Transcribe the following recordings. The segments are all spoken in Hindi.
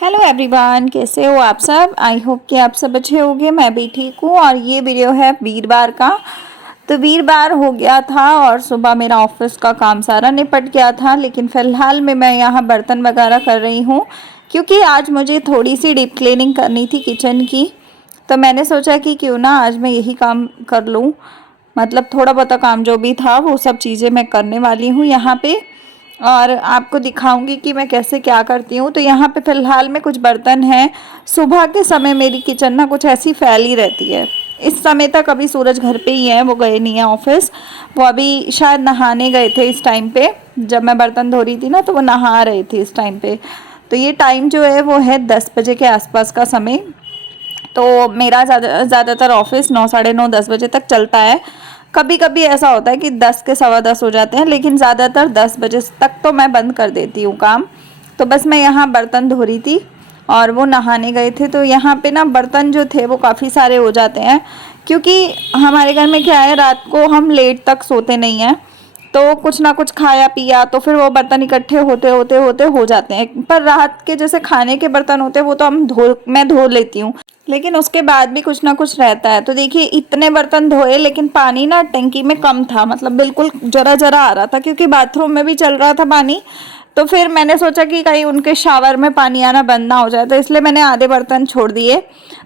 हेलो एवरीवन, कैसे हो आप सब। आई होप कि आप सब अच्छे होंगे। मैं भी ठीक हूँ। और ये वीडियो है वीरवार का। तो वीरवार हो गया था और सुबह मेरा ऑफिस का काम सारा निपट गया था, लेकिन फ़िलहाल में मैं यहाँ बर्तन वगैरह कर रही हूँ क्योंकि आज मुझे थोड़ी सी डीप क्लीनिंग करनी थी किचन की। तो मैंने सोचा कि क्यों ना आज मैं यही काम कर लूँ। मतलब थोड़ा बहुत काम जो भी था वो सब चीज़ें मैं करने वाली हूँ यहाँ पे, और आपको दिखाऊंगी कि मैं कैसे क्या करती हूँ। तो यहाँ पे फ़िलहाल में कुछ बर्तन हैं। सुबह के समय मेरी किचन ना कुछ ऐसी फैली रहती है। इस समय तक अभी सूरज घर पे ही है, वो गए नहीं है ऑफिस। वो अभी शायद नहाने गए थे इस टाइम पे। जब मैं बर्तन धो रही थी ना तो वो नहा रहे थे इस टाइम पे। तो ये टाइम जो है वो है 10 बजे के आसपास का समय। तो मेरा ज़्यादातर ऑफिस 9, साढ़े 9, 10 बजे तक चलता है। कभी कभी ऐसा होता है कि 10 के सवा 10 हो जाते हैं, लेकिन ज़्यादातर 10 बजे तक तो मैं बंद कर देती हूँ काम। तो बस मैं यहाँ बर्तन धो रही थी और वो नहाने गए थे। तो यहाँ पे ना बर्तन जो थे वो काफ़ी सारे हो जाते हैं, क्योंकि हमारे घर में क्या है, रात को हम लेट तक सोते नहीं हैं। तो कुछ ना कुछ खाया पिया तो फिर वो बर्तन इकट्ठे होते होते होते हो जाते हैं। पर रात के जैसे खाने के बर्तन होते हैं वो तो मैं धो लेती हूँ, लेकिन उसके बाद भी कुछ ना कुछ रहता है। तो देखिए इतने बर्तन धोए, लेकिन पानी ना टंकी में कम था, मतलब बिल्कुल जरा जरा आ रहा था, क्योंकि बाथरूम में भी चल रहा था पानी। तो फिर मैंने सोचा कि कहीं उनके शावर में पानी आना बंद ना हो जाए, तो इसलिए मैंने आधे बर्तन छोड़ दिए।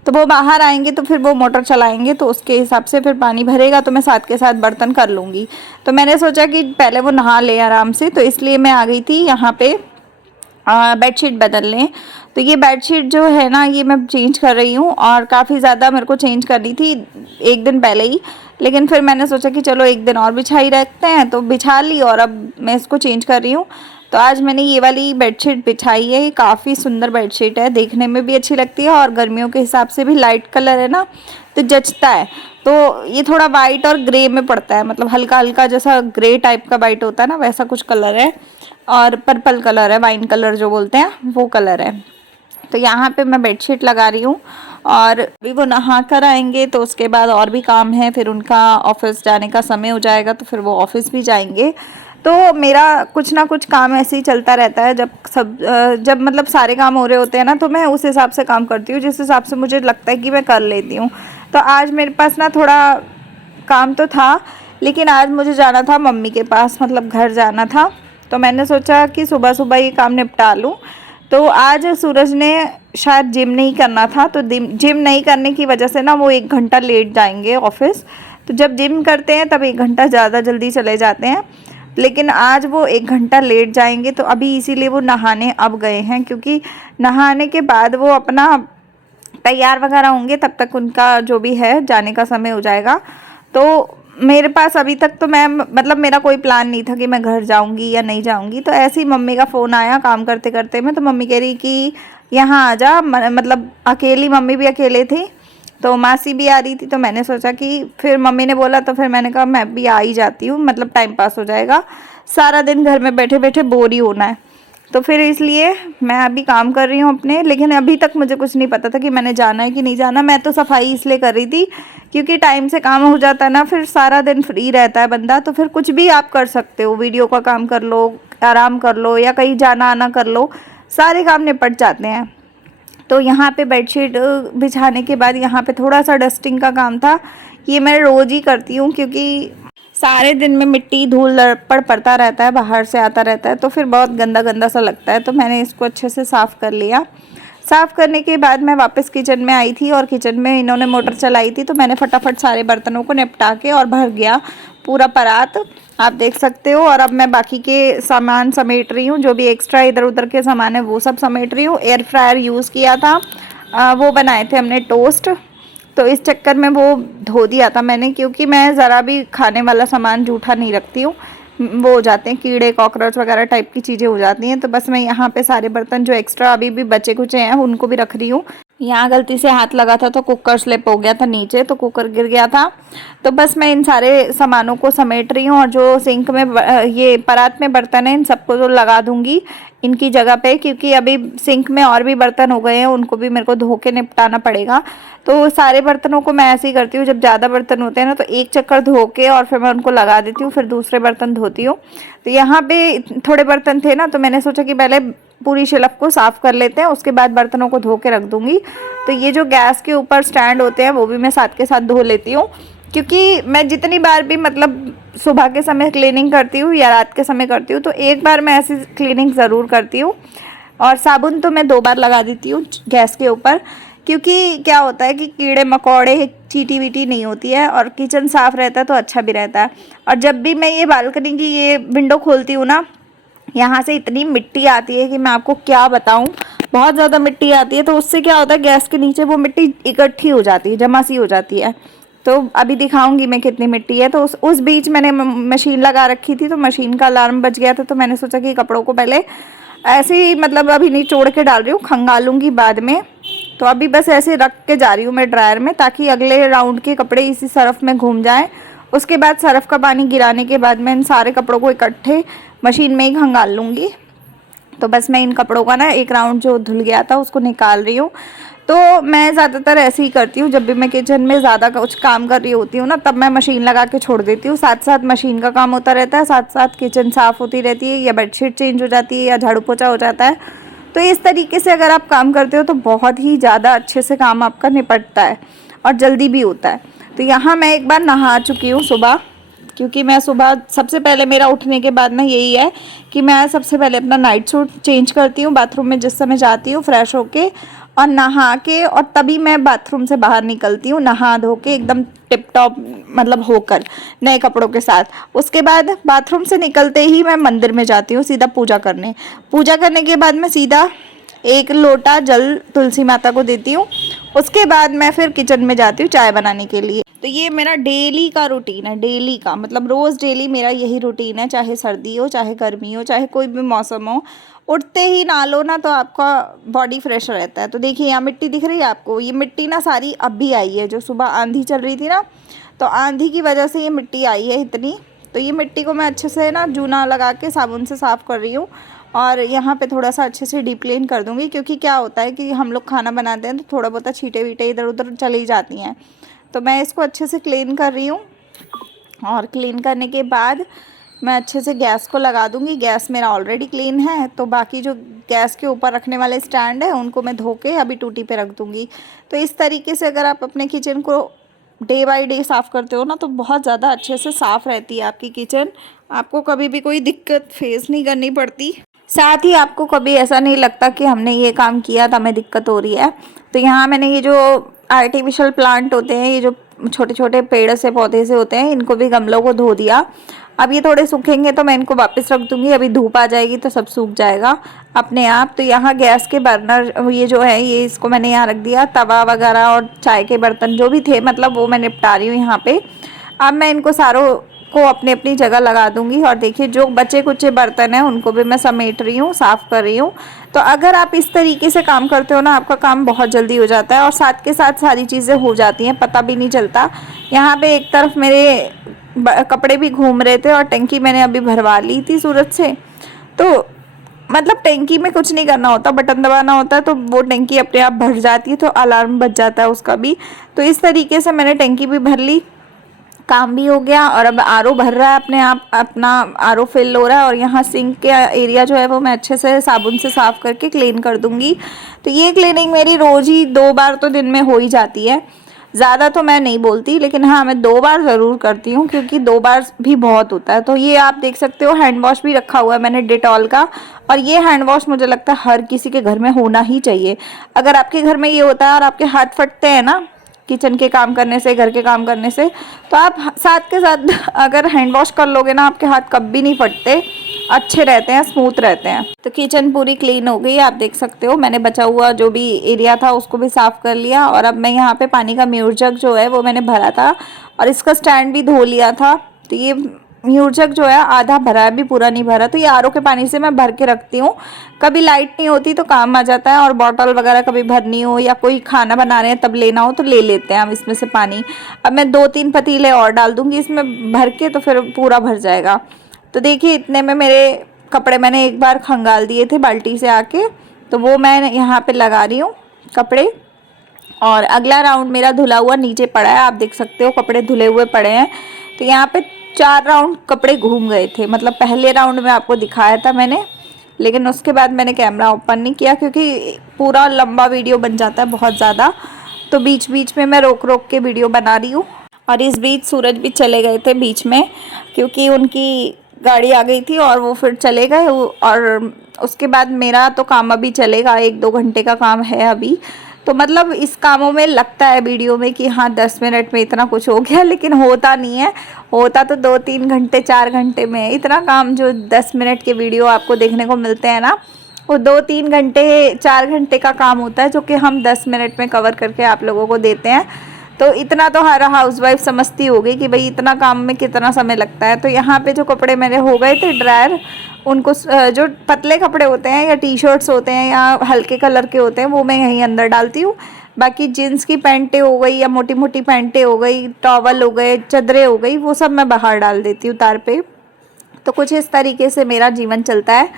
तो वो बाहर आएंगे तो फिर वो मोटर चलाएंगे, तो उसके हिसाब से फिर पानी भरेगा तो मैं साथ के साथ बर्तन कर लूँगी। तो मैंने सोचा कि पहले वो नहा ले आराम से, तो इसलिए मैं आ गई थी यहाँ पे बेडशीट बदल लें। तो ये बेडशीट जो है ना, ये मैं चेंज कर रही हूँ, और काफ़ी ज़्यादा मेरे को चेंज करनी थी एक दिन पहले ही। लेकिन फिर मैंने सोचा कि चलो एक दिन और बिछाई रखते हैं, तो बिछा ली और अब मैं इसको चेंज कर रही हूँ। तो आज मैंने ये वाली बेडशीट बिछाई है। ये काफ़ी सुंदर बेडशीट है, देखने में भी अच्छी लगती है और गर्मियों के हिसाब से भी लाइट कलर है ना, तो जचता है। तो ये थोड़ा वाइट और ग्रे में पड़ता है, मतलब हल्का हल्का जैसा ग्रे टाइप का वाइट होता है ना, वैसा कुछ कलर है। और पर्पल कलर है, वाइन कलर जो बोलते हैं वो कलर है। तो यहाँ पे मैं बेडशीट लगा रही हूँ, और अभी वो नहा कर आएंगे तो उसके बाद और भी काम है। फिर उनका ऑफिस जाने का समय हो जाएगा तो फिर वो ऑफिस भी जाएंगे। तो मेरा कुछ ना कुछ काम ऐसे ही चलता रहता है। जब मतलब सारे काम हो रहे होते हैं ना, तो मैं उस हिसाब से काम करती हूँ जिस हिसाब से मुझे लगता है कि मैं कर लेती हूँ। तो आज मेरे पास ना थोड़ा काम तो था, लेकिन आज मुझे जाना था मम्मी के पास, मतलब घर जाना था। तो मैंने सोचा कि सुबह सुबह ये काम निपटा लूँ। तो आज सूरज ने शायद जिम नहीं करना था, तो जिम नहीं करने की वजह से ना वो 1 घंटा लेट जाएंगे ऑफिस। तो जब जिम करते हैं तब 1 घंटा ज़्यादा जल्दी चले जाते हैं, लेकिन आज वो 1 घंटा लेट जाएंगे। तो अभी इसीलिए वो नहाने अब गए हैं, क्योंकि नहाने के बाद वो अपना तैयार वगैरह होंगे, तब तक उनका जो भी है जाने का समय हो जाएगा। तो मेरे पास अभी तक तो मैं मतलब मेरा कोई प्लान नहीं था कि मैं घर जाऊंगी या नहीं जाऊंगी। तो ऐसे ही मम्मी का फ़ोन आया काम करते करते में, तो मम्मी कह रही कि यहाँ आ जा। मतलब अकेली, मम्मी भी अकेले थी तो मासी भी आ रही थी। तो मैंने सोचा कि फिर मम्मी ने बोला तो फिर मैंने कहा मैं भी आ ही जाती हूँ, मतलब टाइम पास हो जाएगा। सारा दिन घर में बैठे बैठे बोर ही होना है। तो फिर इसलिए मैं अभी काम कर रही हूँ अपने। लेकिन अभी तक मुझे कुछ नहीं पता था कि मैंने जाना है कि नहीं जाना। मैं तो सफाई इसलिए कर रही थी क्योंकि टाइम से काम हो जाता है ना, फिर सारा दिन फ्री रहता है बंदा, तो फिर कुछ भी आप कर सकते हो। वीडियो का काम कर लो, आराम कर लो, या कहीं जाना आना कर लो, सारे काम निपट जाते हैं। तो यहाँ पे बेडशीट बिछाने के बाद यहाँ पे थोड़ा सा डस्टिंग का काम था। ये मैं रोज़ ही करती हूँ, क्योंकि सारे दिन में मिट्टी धूल लपड़ पड़ता रहता है, बाहर से आता रहता है, तो फिर बहुत गंदा गंदा सा लगता है। तो मैंने इसको अच्छे से साफ़ कर लिया। साफ़ करने के बाद मैं वापस किचन में आई थी, और किचन में इन्होंने मोटर चलाई थी, तो मैंने फटाफट सारे बर्तनों को निपटा के और भर गया पूरा परात, आप देख सकते हो। और अब मैं बाकी के सामान समेट रही हूँ, जो भी एक्स्ट्रा इधर उधर के सामान है वो सब समेट रही हूँ। एयर फ्रायर यूज़ किया था, वो बनाए थे हमने टोस्ट। तो इस चक्कर में वो धो दिया था मैंने, क्योंकि मैं ज़रा भी खाने वाला सामान जूठा नहीं रखती हूँ। वो हो जाते हैं कीड़े कॉकरोच वगैरह टाइप की चीज़ें हो जाती हैं। तो बस मैं यहाँ पे सारे बर्तन जो एक्स्ट्रा अभी भी बचे कुचे हैं उनको भी रख रही हूँ। यहाँ गलती से हाथ लगा था तो कुकर स्लिप हो गया था नीचे, तो कुकर गिर गया था। तो बस मैं इन सारे सामानों को समेट रही हूँ, और जो सिंक में ये परात में बर्तन है इन सबको जो लगा दूँगी इनकी जगह पे, क्योंकि अभी सिंक में और भी बर्तन हो गए हैं, उनको भी मेरे को धो के निपटाना पड़ेगा। तो सारे बर्तनों को मैं ऐसे ही करती हूँ, जब ज़्यादा बर्तन होते हैं ना तो एक चक्कर धो के और फिर मैं उनको लगा देती हूँ, फिर दूसरे बर्तन धोती हूँ। तो यहाँ पे थोड़े बर्तन थे ना, तो मैंने सोचा कि पहले पूरी शेल्फ को साफ़ कर लेते हैं, उसके बाद बर्तनों को धो के रख दूँगी। तो ये जो गैस के ऊपर स्टैंड होते हैं वो भी मैं साथ के साथ धो लेती हूँ, क्योंकि मैं जितनी बार भी मतलब सुबह के समय क्लीनिंग करती हूँ या रात के समय करती हूँ तो एक बार मैं ऐसी क्लीनिंग ज़रूर करती हूँ। और साबुन तो मैं 2 बार लगा देती हूँ गैस के ऊपर, क्योंकि क्या होता है कि कीड़े मकोड़े चींटी वीटी नहीं होती है और किचन साफ़ रहता है तो अच्छा भी रहता है। और जब भी मैं ये बालकनी की ये विंडो खोलती हूँ ना, यहाँ से इतनी मिट्टी आती है कि मैं आपको क्या बताऊँ, बहुत ज़्यादा मिट्टी आती है। तो उससे क्या होता है, गैस के नीचे वो मिट्टी इकट्ठी हो जाती है, जमा सी हो जाती है। तो अभी दिखाऊंगी मैं कितनी मिट्टी है। तो उस बीच मैंने मशीन लगा रखी थी, तो मशीन का अलार्म बज गया था, तो मैंने सोचा कि कपड़ों को पहले ऐसे ही मतलब अभी निचोड़ के डाल रही हूँ, खंगालूंगी बाद में। तो अभी बस ऐसे रख के जा रही हूँ मैं ड्रायर में, ताकि अगले राउंड के कपड़े इसी सरफ में घूम जाएं। उसके बाद सरफ का पानी गिराने के बाद मैं इन सारे कपड़ों को इकट्ठे मशीन में ही खंगाल लूँगी। तो बस मैं इन कपड़ों का ना एक राउंड जो धुल गया था उसको निकाल रही हूँ। तो मैं ज़्यादातर ऐसे ही करती हूँ, जब भी मैं किचन में ज़्यादा कुछ काम कर रही होती हूँ ना, तब मैं मशीन लगा के छोड़ देती हूँ। साथ साथ मशीन का काम होता रहता है, साथ साथ किचन साफ़ होती रहती है, या बेडशीट चेंज हो जाती है, या झाड़ू पोछा हो जाता है। तो इस तरीके से अगर आप काम करते हो तो बहुत ही ज़्यादा अच्छे से काम आपका निपटता है और जल्दी भी होता है। तो यहाँ मैं एक बार नहा चुकी हूँ सुबह, क्योंकि मैं सुबह सबसे पहले मेरा उठने के बाद ना यही है कि मैं सबसे पहले अपना नाइट सूट चेंज करती हूँ, बाथरूम में जिस समय जाती हूँ फ्रेश होके और नहा के, और तभी मैं बाथरूम से बाहर निकलती हूँ नहा धो के एकदम टिप टॉप मतलब होकर नए कपड़ों के साथ। उसके बाद बाथरूम से निकलते ही मैं मंदिर में जाती हूँ सीधा पूजा करने। पूजा करने के बाद मैं सीधा 1 लोटा जल तुलसी माता को देती हूँ। उसके बाद मैं फिर किचन में जाती हूँ चाय बनाने के लिए। तो ये मेरा डेली का रूटीन है, डेली का मतलब रोज़ डेली मेरा यही रूटीन है, चाहे सर्दी हो, चाहे गर्मी हो, चाहे कोई भी मौसम हो। उठते ही नहा लो ना तो आपका बॉडी फ्रेश रहता है। तो देखिए यहाँ मिट्टी दिख रही है आपको, ये मिट्टी ना सारी अब भी आई है, जो सुबह आंधी चल रही थी ना, तो आंधी की वजह से ये मिट्टी आई है इतनी। तो ये मिट्टी को मैं अच्छे से ना जूना लगा के साबुन से साफ़ कर रही हूँ, और यहाँ पे थोड़ा सा अच्छे से डीप क्लीन कर दूँगी, क्योंकि क्या होता है कि हम लोग खाना बनाते हैं तो थोड़ा बहुत छींटे वीटे इधर उधर चली जाती हैं। तो मैं इसको अच्छे से क्लीन कर रही हूँ, और क्लीन करने के बाद मैं अच्छे से गैस को लगा दूँगी। गैस मेरा ऑलरेडी क्लीन है, तो बाकी जो गैस के ऊपर रखने वाले स्टैंड है उनको मैं धो के अभी टूटी पे रख दूँगी। तो इस तरीके से अगर आप अपने किचन को डे बाय डे साफ़ करते हो ना, तो बहुत ज़्यादा अच्छे से साफ़ रहती है आपकी किचन। आपको कभी भी कोई दिक्कत फेस नहीं करनी पड़ती, साथ ही आपको कभी ऐसा नहीं लगता कि हमने ये काम किया तो हमें दिक्कत हो रही है। तो यहाँ मैंने ये जो आर्टिफिशियल प्लांट होते हैं, ये जो छोटे छोटे पेड़ से पौधे से होते हैं, इनको भी गमलों को धो दिया। अब ये थोड़े सूखेंगे तो मैं इनको वापस रख दूँगी, अभी धूप आ जाएगी तो सब सूख जाएगा अपने आप। तो यहाँ गैस के बर्नर ये जो है ये इसको मैंने यहाँ रख दिया, तवा वगैरह और चाय के बर्तन जो भी थे मतलब वो मैं निपटा रही हूँ यहाँ पे। अब मैं इनको सारों को अपनी अपनी जगह लगा दूंगी, और देखिए जो बचे कुचे बर्तन हैं उनको भी मैं समेट रही हूँ, साफ़ कर रही हूँ। तो अगर आप इस तरीके से काम करते हो ना, आपका काम बहुत जल्दी हो जाता है और साथ के साथ सारी चीज़ें हो जाती हैं, पता भी नहीं चलता। यहाँ पे एक तरफ मेरे कपड़े भी घूम रहे थे, और टंकी मैंने अभी भरवा ली थी सूरत से। तो मतलब टंकी में कुछ नहीं करना होता, बटन दबाना होता है तो वो टंकी अपने आप भर जाती है, तो अलार्म बज जाता है उसका भी। तो इस तरीके से मैंने टंकी भी भर ली, काम भी हो गया, और अब आरओ भर रहा है अपने आप, अपना आरओ फिल हो रहा है। और यहाँ सिंक के एरिया जो है वो मैं अच्छे से साबुन से साफ़ करके क्लीन कर दूँगी। तो ये क्लीनिंग मेरी रोज़ ही 2 बार तो दिन में हो ही जाती है, ज़्यादा तो मैं नहीं बोलती, लेकिन हाँ मैं 2 बार ज़रूर करती हूँ, क्योंकि 2 बार भी बहुत होता है। तो ये आप देख सकते हो हैंड वॉश भी रखा हुआ है मैंने डेटॉल का, और ये हैंड वॉश मुझे लगता है हर किसी के घर में होना ही चाहिए। अगर आपके घर में ये होता है और आपके हाथ फटते हैं ना किचन के काम करने से, घर के काम करने से, तो आप साथ के साथ अगर हैंड वॉश कर लोगे ना, आपके हाथ कभी नहीं फटते, अच्छे रहते हैं, स्मूथ रहते हैं। तो किचन पूरी क्लीन हो गई, आप देख सकते हो। मैंने बचा हुआ जो भी एरिया था उसको भी साफ़ कर लिया, और अब मैं यहाँ पे पानी का म्यूर जग जो है वो मैंने भरा था, और इसका स्टैंड भी धो लिया था। तो ये म्यूर जग जो है आधा भरा है, अभी पूरा नहीं भरा। तो ये आरओ के पानी से मैं भर के रखती हूँ, कभी लाइट नहीं होती तो काम आ जाता है, और बॉटल वगैरह कभी भरनी हो या कोई खाना बना रहे हैं तब लेना हो तो ले लेते हैं हम इसमें से पानी। अब मैं 2-3 पतीले और डाल दूँगी इसमें भर के, तो फिर पूरा भर जाएगा। तो देखिए इतने में मेरे कपड़े मैंने एक बार खंगाल दिए थे बाल्टी से आके, तो वो मैं यहाँ पे लगा रही हूँ कपड़े। और अगला राउंड मेरा धुला हुआ नीचे पड़ा है, आप देख सकते हो कपड़े धुले हुए पड़े हैं। तो यहाँ पे 4 राउंड कपड़े घूम गए थे, मतलब पहले राउंड में आपको दिखाया था मैंने, लेकिन उसके बाद मैंने कैमरा ओपन नहीं किया क्योंकि पूरा लंबा वीडियो बन जाता है बहुत ज़्यादा, तो बीच बीच में मैं रोक रोक के वीडियो बना रही हूँ। और इस बीच सूरज भी चले गए थे बीच में, क्योंकि उनकी गाड़ी आ गई थी और वो फिर चले गए। और उसके बाद मेरा तो काम अभी चलेगा, 1-2 घंटे का काम है अभी। तो मतलब इस कामों में लगता है वीडियो में कि हाँ 10 मिनट में इतना कुछ हो गया, लेकिन होता नहीं है। होता तो 2-3 घंटे 4 घंटे में है। इतना काम जो 10 मिनट के वीडियो आपको देखने को मिलते हैं ना, वो 2-3 घंटे 4 घंटे का काम होता है, जो कि हम 10 मिनट में कवर करके आप लोगों को देते हैं। तो इतना तो हर हाउसवाइफ समझती होगी कि भाई इतना काम में कितना समय लगता है। तो यहाँ पे जो कपड़े मेरे हो गए थे ड्रायर, उनको जो पतले कपड़े होते हैं या टी शर्ट्स होते हैं या हल्के कलर के होते हैं वो मैं यहीं अंदर डालती हूँ। बाकी जीन्स की पैंटें हो गई या मोटी मोटी पैंटें हो गई, टॉवल हो गए, चादरें हो गई, वो सब मैं बाहर डाल देती हूँ तार पे। तो कुछ इस तरीके से मेरा जीवन चलता है।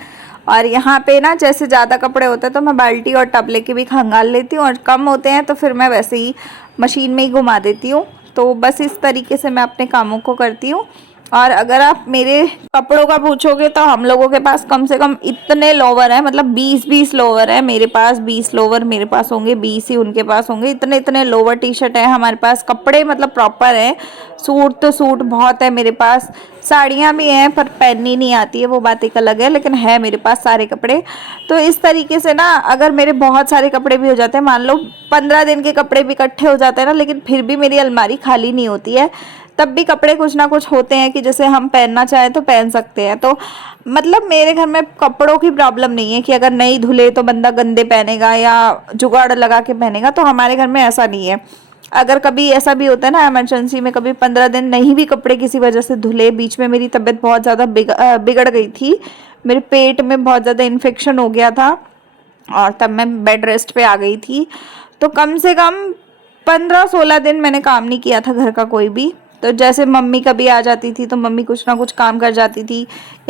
और यहाँ पे ना जैसे ज़्यादा कपड़े होते हैं तो मैं बाल्टी और टब लेके भी खंगाल लेती हूँ, और कम होते हैं तो फिर मैं वैसे ही मशीन में ही घुमा देती हूँ। तो बस इस तरीके से मैं अपने कामों को करती हूँ। और अगर आप मेरे कपड़ों का पूछोगे तो हम लोगों के पास कम से कम इतने लोवर हैं, मतलब 20-20 लोवर है मेरे पास। 20 लोवर मेरे पास होंगे, 20 ही उनके पास होंगे। इतने इतने लोवर टी शर्ट है हमारे पास, कपड़े मतलब प्रॉपर हैं। सूट तो सूट बहुत है मेरे पास, साड़ियाँ भी हैं पर पहननी नहीं आती है, वो बात एक अलग है, लेकिन है मेरे पास सारे कपड़े। तो इस तरीके से ना अगर मेरे बहुत सारे कपड़े भी हो जाते हैं, मान लो 15 दिन के कपड़े भी इकट्ठे हो जाते हैं ना, लेकिन फिर भी मेरी अलमारी खाली नहीं होती है। तब भी कपड़े कुछ ना कुछ होते हैं कि जैसे हम पहनना चाहें तो पहन सकते हैं। तो मतलब मेरे घर में कपड़ों की प्रॉब्लम नहीं है कि अगर नहीं धुले तो बंदा गंदे पहनेगा या जुगाड़ लगा के पहनेगा, तो हमारे घर में ऐसा नहीं है। अगर कभी ऐसा भी होता है ना इमरजेंसी में, कभी 15 दिन नहीं भी कपड़े किसी वजह से धुले, बीच में मेरी तबीयत बहुत ज़्यादा बिगड़ गई थी, मेरे पेट में बहुत ज़्यादा इन्फेक्शन हो गया था और तब मैं बेड रेस्ट पे आ गई थी। तो कम से कम 15-16 दिन मैंने काम नहीं किया था घर का कोई भी। तो जैसे मम्मी कभी आ जाती थी तो मम्मी कुछ ना कुछ काम कर जाती थी,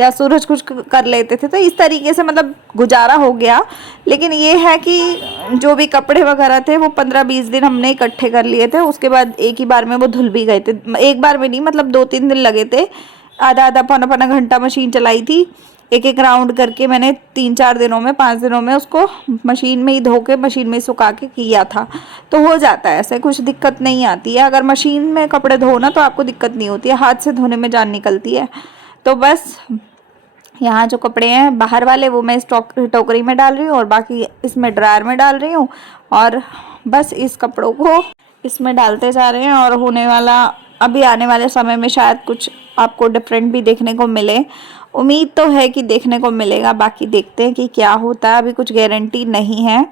या सूरज कुछ कर लेते थे, तो इस तरीके से मतलब गुजारा हो गया। लेकिन ये है कि जो भी कपड़े वगैरह थे वो 15-20 दिन हमने इकट्ठे कर लिए थे, उसके बाद एक ही बार में वो धुल भी गए थे। एक बार में नहीं, मतलब 2-3 दिन लगे थे। आधा आधा पौना पौना घंटा मशीन चलाई थी, एक एक राउंड करके मैंने 3-4 दिनों में 5 दिनों में उसको मशीन में ही धो के मशीन में ही सुखा के किया था। तो हो जाता है ऐसे, कुछ दिक्कत नहीं आती है। अगर मशीन में कपड़े धोना तो आपको दिक्कत नहीं होती है, हाथ से धोने में जान निकलती है। तो बस यहाँ जो कपड़े हैं बाहर वाले वो मैं इस टोकरी में डाल रही हूँ और बाकी इसमें ड्रायर में डाल रही हूँ, और बस इस कपड़ों को इसमें डालते जा रहे हैं। और होने वाला अभी आने वाले समय में शायद कुछ आपको डिफरेंट भी देखने को मिले, उम्मीद तो है कि देखने को मिलेगा, बाकी देखते हैं कि क्या होता है, अभी कुछ गारंटी नहीं है।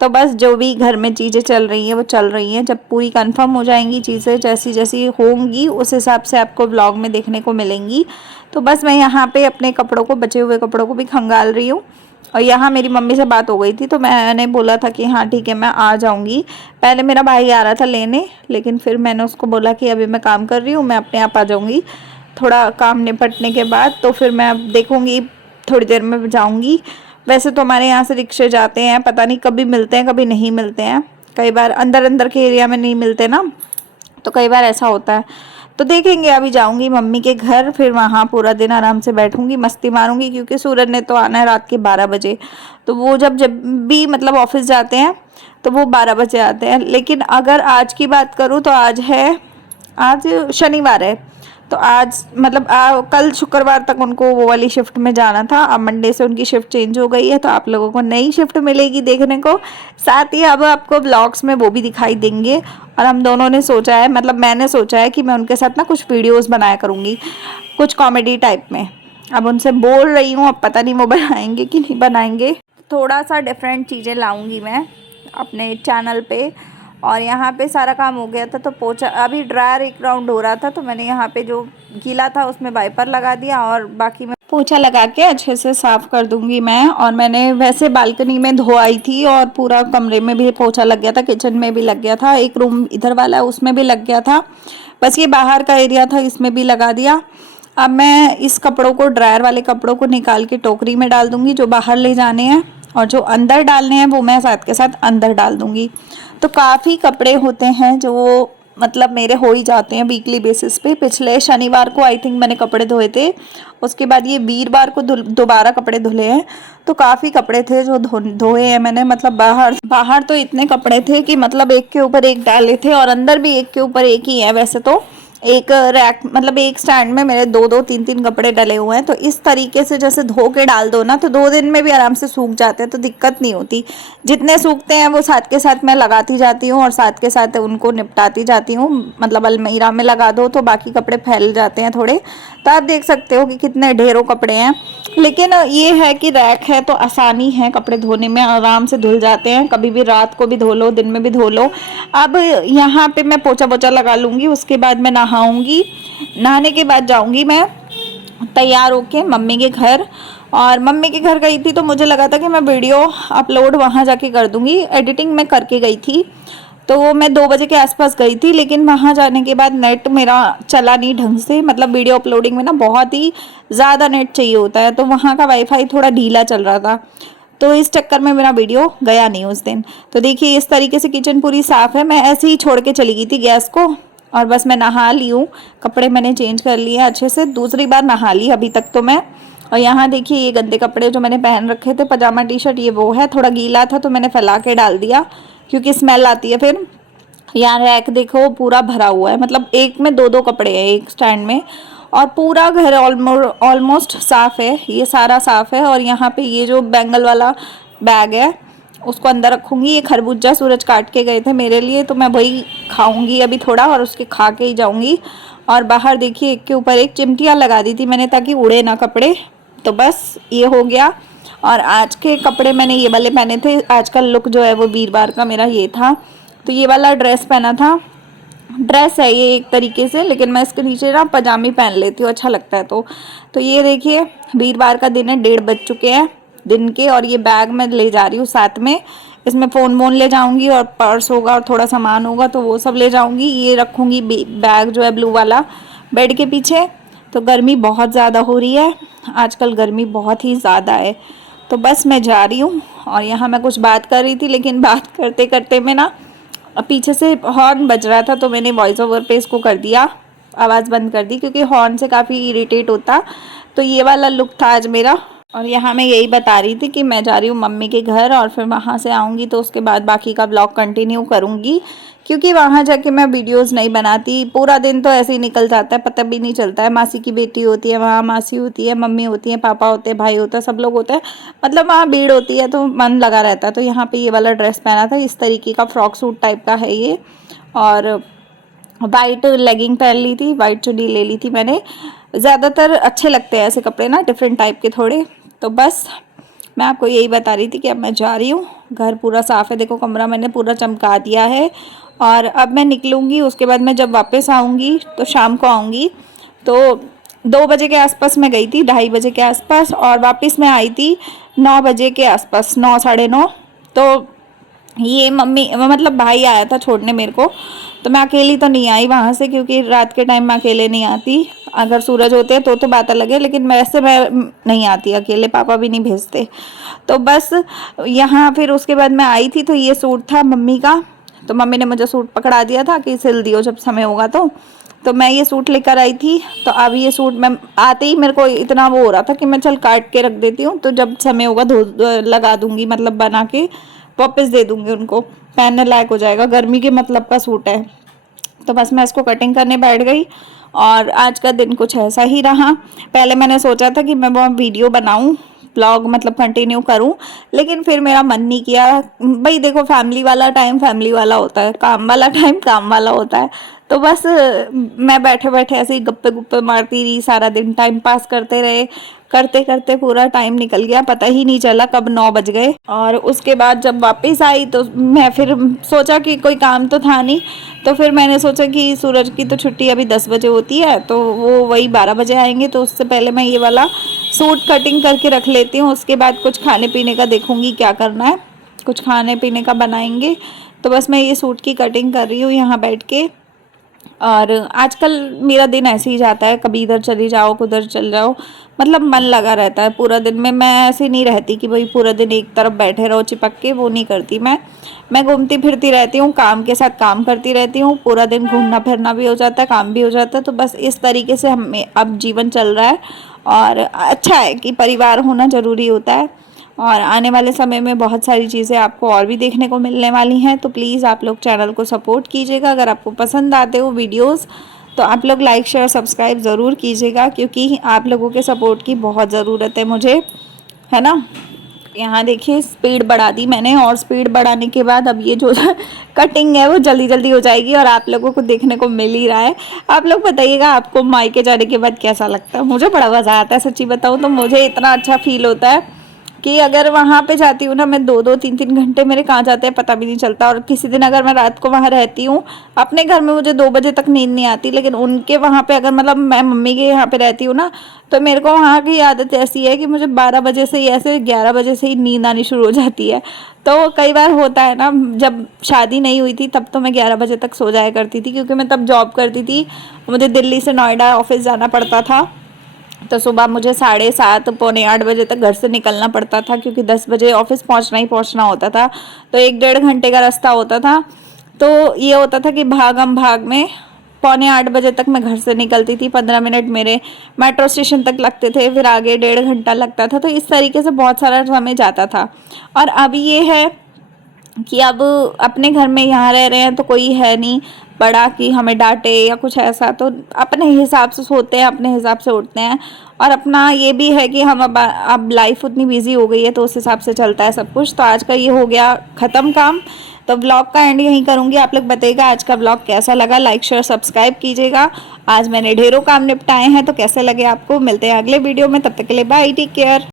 तो बस जो भी घर में चीज़ें चल रही हैं वो चल रही हैं, जब पूरी कंफर्म हो जाएंगी चीज़ें जैसी जैसी होंगी उस हिसाब से आपको ब्लॉग में देखने को मिलेंगी। तो बस मैं यहाँ पे अपने कपड़ों को, बचे हुए कपड़ों को भी खंगाल रही हूँ। और यहाँ मेरी मम्मी से बात हो गई थी तो मैंने बोला था कि हाँ ठीक है मैं आ जाऊँगी। पहले मेरा भाई आ रहा था लेने, लेकिन फिर मैंने उसको बोला कि अभी मैं काम कर रही हूँ, मैं अपने आप आ जाऊँगी थोड़ा काम निपटने के बाद। तो फिर मैं अब देखूँगी, थोड़ी देर में जाऊँगी। वैसे तो हमारे यहाँ से रिक्शे जाते हैं, पता नहीं कभी मिलते हैं कभी नहीं मिलते हैं, कई बार अंदर अंदर के एरिया में नहीं मिलते ना, तो कई बार ऐसा होता है। तो देखेंगे, अभी जाऊंगी मम्मी के घर, फिर वहाँ पूरा दिन आराम से बैठूंगी, मस्ती मारूंगी, क्योंकि सूरज ने तो आना है रात के 12 बजे। तो वो जब जब भी मतलब ऑफिस जाते हैं तो वो 12 बजे आते हैं। लेकिन अगर आज की बात करूँ तो आज शनिवार है, तो आज मतलब कल शुक्रवार तक उनको वो वाली शिफ्ट में जाना था। अब मंडे से उनकी शिफ्ट चेंज हो गई है, तो आप लोगों को नई शिफ्ट मिलेगी देखने को। साथ ही अब आपको ब्लॉग्स में वो भी दिखाई देंगे। और हम दोनों ने सोचा है, मतलब मैंने सोचा है कि मैं उनके साथ ना कुछ वीडियोस बनाया करूँगी, कुछ कॉमेडी टाइप में। अब उनसे बोल रही हूँ, अब पता नहीं वो बनाएंगे कि नहीं बनाएंगे। थोड़ा सा डिफरेंट चीज़ें लाऊँगी मैं अपने चैनल पे। और यहाँ पे सारा काम हो गया था, तो पोछा, अभी ड्रायर एक राउंड हो रहा था, तो मैंने यहाँ पे जो गीला था उसमें वाइपर लगा दिया, और बाकी मैं पोछा लगा के अच्छे से साफ़ कर दूंगी मैं। और मैंने वैसे बालकनी में धो आई थी, और पूरा कमरे में भी पोछा लग गया था, किचन में भी लग गया था, एक रूम इधर वाला है उसमें भी लग गया था, बस ये बाहर का एरिया था इसमें भी लगा दिया। अब मैं इस कपड़ों को, ड्रायर वाले कपड़ों को निकाल के टोकरी में डाल दूंगी, जो बाहर ले जाने हैं, और जो अंदर डालने हैं वो मैं साथ के साथ अंदर डाल दूंगी। तो काफ़ी कपड़े होते हैं जो मतलब मेरे हो ही जाते हैं वीकली बेसिस पे। पिछले शनिवार को आई थिंक मैंने कपड़े धोए थे, उसके बाद ये वीरवार को दोबारा कपड़े धुले हैं। तो काफ़ी कपड़े थे जो धोए हैं मैंने। मतलब बाहर बाहर तो इतने कपड़े थे कि मतलब एक के ऊपर एक डाले थे, और अंदर भी एक के ऊपर एक ही है वैसे तो। एक रैक मतलब एक स्टैंड में मेरे दो दो तीन तीन कपड़े डले हुए हैं। तो इस तरीके से जैसे धो के डाल दो ना तो 2 दिन में भी आराम से सूख जाते हैं, तो दिक्कत नहीं होती। जितने सूखते हैं वो साथ के साथ मैं लगाती जाती हूँ और साथ के साथ उनको निपटाती जाती हूँ। मतलब अलमीरा में लगा दो तो बाकी कपड़े फैल जाते हैं थोड़े। तो आप देख सकते हो कि कितने ढेरों कपड़े हैं। लेकिन ये है कि रैक है तो आसानी है कपड़े धोने में, आराम से धुल जाते हैं। कभी भी रात को भी धो लो, दिन में भी धो लो। अब यहाँ पे मैं पोछा पोछा लगा लूँगी, उसके बाद मैं नहाऊंगी। नहाने के बाद जाऊंगी मैं तैयार होके मम्मी के घर। और मम्मी के घर गई थी तो मुझे लगा था कि मैं वीडियो अपलोड वहाँ जाके कर दूंगी। एडिटिंग मैं करके गई थी, तो मैं 2 बजे के आसपास गई थी। लेकिन वहाँ जाने के बाद नेट मेरा चला नहीं ढंग से। मतलब वीडियो अपलोडिंग में ना बहुत ही ज़्यादा नेट चाहिए होता है, तो वहाँ का वाईफाई थोड़ा ढीला चल रहा था, तो इस चक्कर में मेरा वीडियो गया नहीं उस दिन। तो देखिए इस तरीके से किचन पूरी साफ़ है। मैं ऐसे ही छोड़ के चली गई थी गैस को, और बस मैं नहा ली हूँ। कपड़े मैंने चेंज कर लिए अच्छे से, दूसरी बार नहा ली अभी तक तो मैं। और यहाँ देखिए ये गंदे कपड़े जो मैंने पहन रखे थे, पजामा टी शर्ट, ये वो है। थोड़ा गीला था तो मैंने फैला के डाल दिया क्योंकि स्मेल आती है फिर। यहाँ रैक देखो पूरा भरा हुआ है, मतलब एक में दो दो कपड़े हैं एक स्टैंड में। और पूरा घर ऑलमोस्ट साफ़ है, ये सारा साफ़ है। और यहाँ पे ये जो बैंगल वाला बैग है उसको अंदर रखूँगी। ये खरबूजा सूरज काट के गए थे मेरे लिए, तो मैं वही खाऊंगी अभी थोड़ा, और उसके खा के ही जाऊंगी। और बाहर देखिए एक के ऊपर एक चिमटियाँ लगा दी थी मैंने ताकि उड़े ना कपड़े। तो बस ये हो गया। और आज के कपड़े मैंने ये वाले पहने थे। आज का लुक जो है वो वीरवार का मेरा ये था। तो ये वाला ड्रेस पहना था, ड्रेस है ये एक तरीके से, लेकिन मैं इसके नीचे ना पजामी पहन लेती हूँ, अच्छा लगता है। तो ये देखिए वीरवार का दिन है, 1:30 बज चुके हैं दिन के। और ये बैग मैं ले जा रही हूँ साथ में, इसमें फ़ोन वोन ले जाऊँगी और पर्स होगा और थोड़ा सामान होगा तो वो सब ले जाऊँगी। ये रखूँगी बैग जो है ब्लू वाला बेड के पीछे। तो गर्मी बहुत ज़्यादा हो रही है आजकल, गर्मी बहुत ही ज़्यादा है। तो बस मैं जा रही हूँ। और यहाँ मैं कुछ बात कर रही थी, लेकिन बात करते करते में ना पीछे से हॉर्न बज रहा था, तो मैंने वॉइस ओवर पे इसको कर दिया, आवाज़ बंद कर दी, क्योंकि हॉर्न से काफ़ी इरिटेट होता। तो ये वाला लुक था आज मेरा। और यहाँ मैं यही बता रही थी कि मैं जा रही हूँ मम्मी के घर, और फिर वहाँ से आऊँगी तो उसके बाद बाकी का ब्लॉग कंटिन्यू करूँगी। क्योंकि वहाँ जाके मैं वीडियोस नहीं बनाती, पूरा दिन तो ऐसे ही निकल जाता है, पता भी नहीं चलता है। मासी की बेटी होती है वहाँ, मासी होती है, मम्मी होती है, पापा होते हैं, भाई होता है, सब लोग होते हैं। मतलब वहाँ भीड़ होती है तो मन लगा रहता है। तो यहाँ पे ये वाला ड्रेस पहना था, इस तरीके का फ्रॉक सूट टाइप का है ये। और वाइट लेगिंग पहन ली थी, वाइट चुन्नी ले ली थी मैंने। ज़्यादातर अच्छे लगते हैं ऐसे कपड़े ना, डिफरेंट टाइप के थोड़े। तो बस मैं आपको यही बता रही थी कि अब मैं जा रही हूँ। घर पूरा साफ़ है, देखो कमरा मैंने पूरा चमका दिया है। और अब मैं निकलूँगी, उसके बाद मैं जब वापस आऊँगी तो शाम को आऊँगी। तो 2 बजे के आसपास मैं गई थी, 2:30 बजे के आसपास, और वापस मैं आई थी 9 बजे के आसपास, 9 साढ़े 9। तो ये मम्मी मतलब भाई आया था छोड़ने मेरे को, तो मैं अकेली तो नहीं आई वहाँ से, क्योंकि रात के टाइम मैं अकेले नहीं आती। अगर सूरज होते हैं तो बात अलग है, लेकिन वैसे मैं नहीं आती अकेले, पापा भी नहीं भेजते। तो बस यहाँ फिर उसके बाद मैं आई थी, तो ये सूट था मम्मी का। तो मम्मी ने मुझे सूट पकड़ा दिया था कि सिल दियो जब समय होगा तो मैं ये सूट लेकर आई थी। तो अब ये सूट मैं आते ही मेरे को इतना वो हो रहा था कि मैं चल काट के रख देती हूँ, तो जब समय होगा लगा दूँगी, मतलब बना के वापस दे दूँगी उनको, पहनने लायक हो जाएगा। गर्मी के मतलब का सूट है। तो बस मैं इसको कटिंग करने बैठ गई। और आज का दिन कुछ ऐसा ही रहा। पहले मैंने सोचा था कि मैं वो वीडियो बनाऊं, ब्लॉग मतलब कंटिन्यू करूं, लेकिन फिर मेरा मन नहीं किया। भाई देखो फैमिली वाला टाइम फैमिली वाला होता है, काम वाला टाइम काम वाला होता है। तो बस मैं बैठे बैठे ऐसे ही गप्पे गुप्पे मारती रही, सारा दिन टाइम पास करते रहे। करते करते पूरा टाइम निकल गया, पता ही नहीं चला कब 9 बज गए। और उसके बाद जब वापस आई तो मैं फिर सोचा कि कोई काम तो था नहीं, तो फिर मैंने सोचा कि सूरज की तो छुट्टी अभी 10 बजे होती है, तो वो वही 12 बजे आएंगे, तो उससे पहले मैं ये वाला सूट कटिंग करके रख लेती हूँ। उसके बाद कुछ खाने पीने का देखूँगी क्या करना है, कुछ खाने पीने का बनाएंगे। तो बस मैं ये सूट की कटिंग कर रही हूँ यहाँ बैठ के। और आजकल मेरा दिन ऐसे ही जाता है, कभी इधर चली जाओ उधर चल जाओ, मतलब मन लगा रहता है पूरा दिन में। मैं ऐसे नहीं रहती कि भाई पूरा दिन एक तरफ बैठे रहो चिपक के, वो नहीं करती मैं घूमती फिरती रहती हूँ, काम के साथ काम करती रहती हूँ, पूरा दिन घूमना फिरना भी हो जाता है, काम भी हो जाता है। तो बस इस तरीके से हमें अब जीवन चल रहा है। और अच्छा है कि परिवार होना ज़रूरी होता है। और आने वाले समय में बहुत सारी चीज़ें आपको और भी देखने को मिलने वाली हैं, तो प्लीज़ आप लोग चैनल को सपोर्ट कीजिएगा। अगर आपको पसंद आते हो वीडियोस तो आप लोग लाइक शेयर सब्सक्राइब ज़रूर कीजिएगा, क्योंकि आप लोगों के सपोर्ट की बहुत ज़रूरत है मुझे, है ना। यहाँ देखिए स्पीड बढ़ा दी मैंने, और स्पीड बढ़ाने के बाद अब ये जो कटिंग है वो जल्दी जल्दी हो जाएगी और आप लोगों को देखने को मिल ही रहा है। आप लोग बताइएगा आपको मायके जाने के बाद कैसा लगता है। मुझे बड़ा मज़ा आता है, सच्ची बताऊँ तो मुझे इतना अच्छा फील होता है कि अगर वहाँ पे जाती हूँ ना मैं, 2-2 3-3 घंटे मेरे कहाँ जाते हैं पता भी नहीं चलता। और किसी दिन अगर मैं रात को वहाँ रहती हूँ, अपने घर में मुझे 2 बजे तक नींद नहीं आती, लेकिन उनके वहाँ पे अगर मतलब मैं मम्मी के यहाँ पे रहती हूँ ना, तो मेरे को वहाँ की आदत ऐसी है कि मुझे 12 बजे से ही, ऐसे 11 बजे से ही नींद आनी शुरू हो जाती है। तो कई बार होता है ना, जब शादी नहीं हुई थी तब तो मैं 11 बजे तक सो जाया करती थी, क्योंकि मैं तब जॉब करती थी, मुझे दिल्ली से नोएडा ऑफिस जाना पड़ता था। तो सुबह मुझे 7:30 पौने 8 बजे तक घर से निकलना पड़ता था, क्योंकि 10 बजे ऑफिस पहुंचना ही पहुंचना होता था। तो 1-1.5 घंटे का रास्ता होता था। तो ये होता था कि भागम भाग में पौने 8 बजे तक मैं घर से निकलती थी, 15 मिनट मेरे मेट्रो स्टेशन तक लगते थे, फिर आगे 1.5 घंटा लगता था। तो इस तरीके से बहुत सारा समय जाता था। और अब ये है कि अब अपने घर में यहाँ रह रहे हैं तो कोई है नहीं बड़ा कि हमें डांटे या कुछ ऐसा, तो अपने हिसाब से सोते हैं, अपने हिसाब से उठते हैं। और अपना ये भी है कि हम अब लाइफ उतनी बिजी हो गई है, तो उस हिसाब से चलता है सब कुछ। तो आज का ये हो गया ख़त्म काम, तो ब्लॉग का एंड यहीं करूँगी। आप लोग बताइएगा आज का ब्लॉग कैसा लगा, लाइक शेयर सब्सक्राइब कीजिएगा। आज मैंने ढेरों काम निपटाए हैं, तो कैसे लगे आपको। मिलते हैं अगले वीडियो में, तब तक के लिए बाय, टेक केयर।